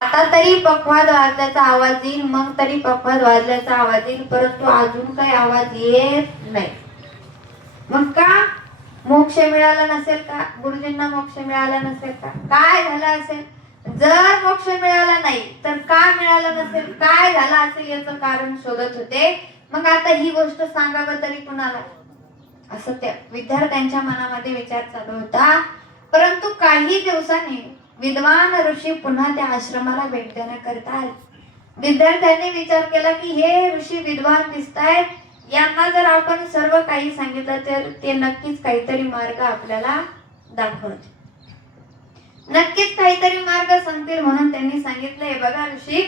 आता तरी पखवाज वाजल्याचा आवाज येईल, मग तरी पखवाज वाजल्याचा आवाज येईल, परंतु अजून काही आवाज येत नाही. मग का? मोक्ष मिळाला नसेल का? गुरुजींना मोक्ष मिळाला नसेल का? काय झालं असेल? जर मोक्ष मिळाला नाही तर का मिळाला नसेल, काय झालं असेल याचं कारण शोधत होते. मग आता ही गोष्ट सांगावं तरी कुणाला, असं त्या विद्यार्थ्यांच्या मनामध्ये विचार चालू होता. परंतु काही दिवसांनी विद्वान ऋषी पुन्हा त्या आश्रमाला भेट देण्याकरिता आले. विद्यार्थ्यांनी विचार केला की हे ऋषी विद्वान दिसतायत, यांना जर आपण सर्व काही सांगितलं तर ते नक्कीच काहीतरी मार्ग आपल्याला दाखवतील, नक्कीच काहीतरी मार्ग सांगतील. म्हणून त्यांनी सांगितलंय, बघा ऋषी,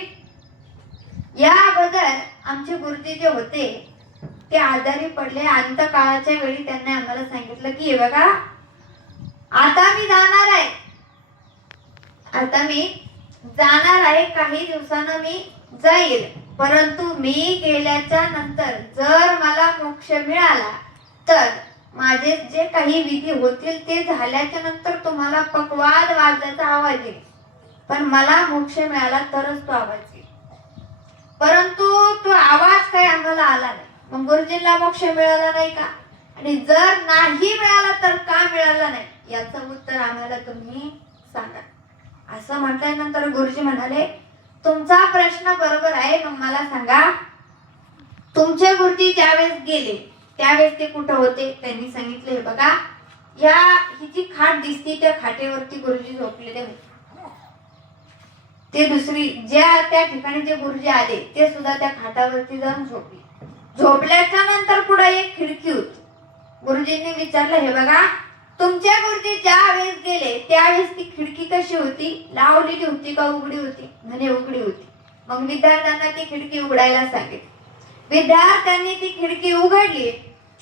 या अगोदर आमचे गुरुजी जे होते ते आजारी पडले. अंतकाळाच्या वेळी त्यांनी आम्हाला सांगितलं की हे बघा, आता मी जाणार आहे, आता मी जाणार आहे, काही दिवसानं मी जाईल, परंतु मी गेल्याच्या नंतर जर मला मोक्ष मिळाला तर माझे जे काही विधी होतील ते झाल्याच्या नंतर तुम्हाला पखवाज वाजल्याचा आवाज येईल, पण मला मोक्ष मिळाला तरच तो आवाज येईल. परंतु तो आवाज काय आम्हाला आला नाही. मग गुरुजींना मोक्ष मिळाला नाही का, आणि जर नाही मिळाला तर का मिळाला नाही, याचं उत्तर आम्हाला तुम्ही सांगा. असं म्हटल्यानंतर गुरुजी म्हणाले, तुमचा प्रश्न बरोबर आहे, मग मला सांगा, तुमचे गुरुजी ज्यावेळेस गेले त्यावेळेस ते कुठं होते? त्यांनी सांगितले, बघा, या ही जी खाट दिसते त्या खाटेवरती गुरुजी झोपलेले होते. ते दुसरी त्या ठिकाणी जे गुरुजी आले ते सुद्धा त्या खाटावरती जाऊन झोपले. झोपल्याच्या नंतर पुढे एक खिडकी होती. गुरुजींनी विचारलं, हे बघा, तुमचे गुरुजी ज्या वेळेस गेले त्यावेळेस ती खिडकी कशी होती? लावलेली होती का उघडी होती? म्हणे उघडी होती. मग विद्यार्थ्यांना ती खिडकी उघडायला सांगितली. विद्यार्थ्यांनी ती खिडकी उघडली.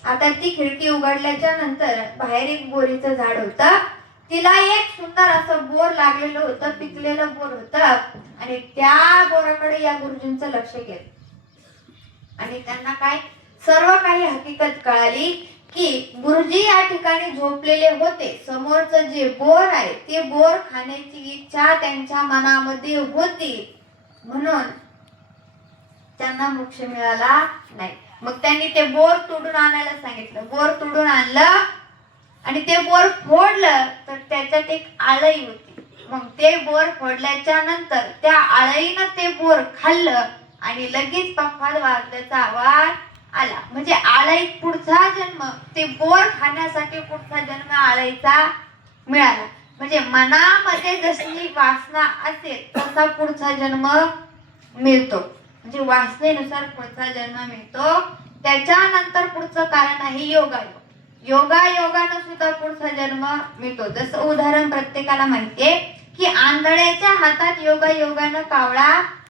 आता ती खिडकी उघडल्याच्या नंतर बाहेर एक बोरीचं झाड होतं, तिला एक सुंदर असं बोर लागलेलं होतं, पिकलेलं बोर होतं, आणि त्या बोराकडे या गुरुजींचं लक्ष गेलं आणि त्यांना काय सर्व काही हकीकत कळाली की गुरुजी या ठिकाणी झोपलेले होते. समोरचं जे बोर आहे ते बोर खाण्याची इच्छा त्यांच्या मनामध्ये होती, म्हणून त्यांना मोक्ष मिळाला नाही. मग त्यांनी ते बोर तोडून आणायला सांगितलं. बोर तोडून आणलं आणि ते बोर फोडलं तर त्याच्यात एक आळई होती. मग ते बोर फोडल्याच्या नंतर त्या आळईनं ते बोर खाल्लं आणि लगेच पखवाज वाजल्याचा आवाज आला. म्हणजे आळई पुढचा जन्म, ते बोर खाण्यासाठी पुढचा जन्म आळईचा मिळाला. म्हणजे मनामध्ये जशी वासना असेल तसा पुढचा जन्म मिळतो, म्हणजे वासनेनुसार पुढचा जन्म मिळतो. त्याच्यानंतर पुढचं कारण आहे योगायोग. योगायोगानं सुद्धा पुढचा जन्म मिळतो. जसं उदाहरण प्रत्येकाला माहितीये की आंधळ्याच्या हातात योगायोगानं कावळा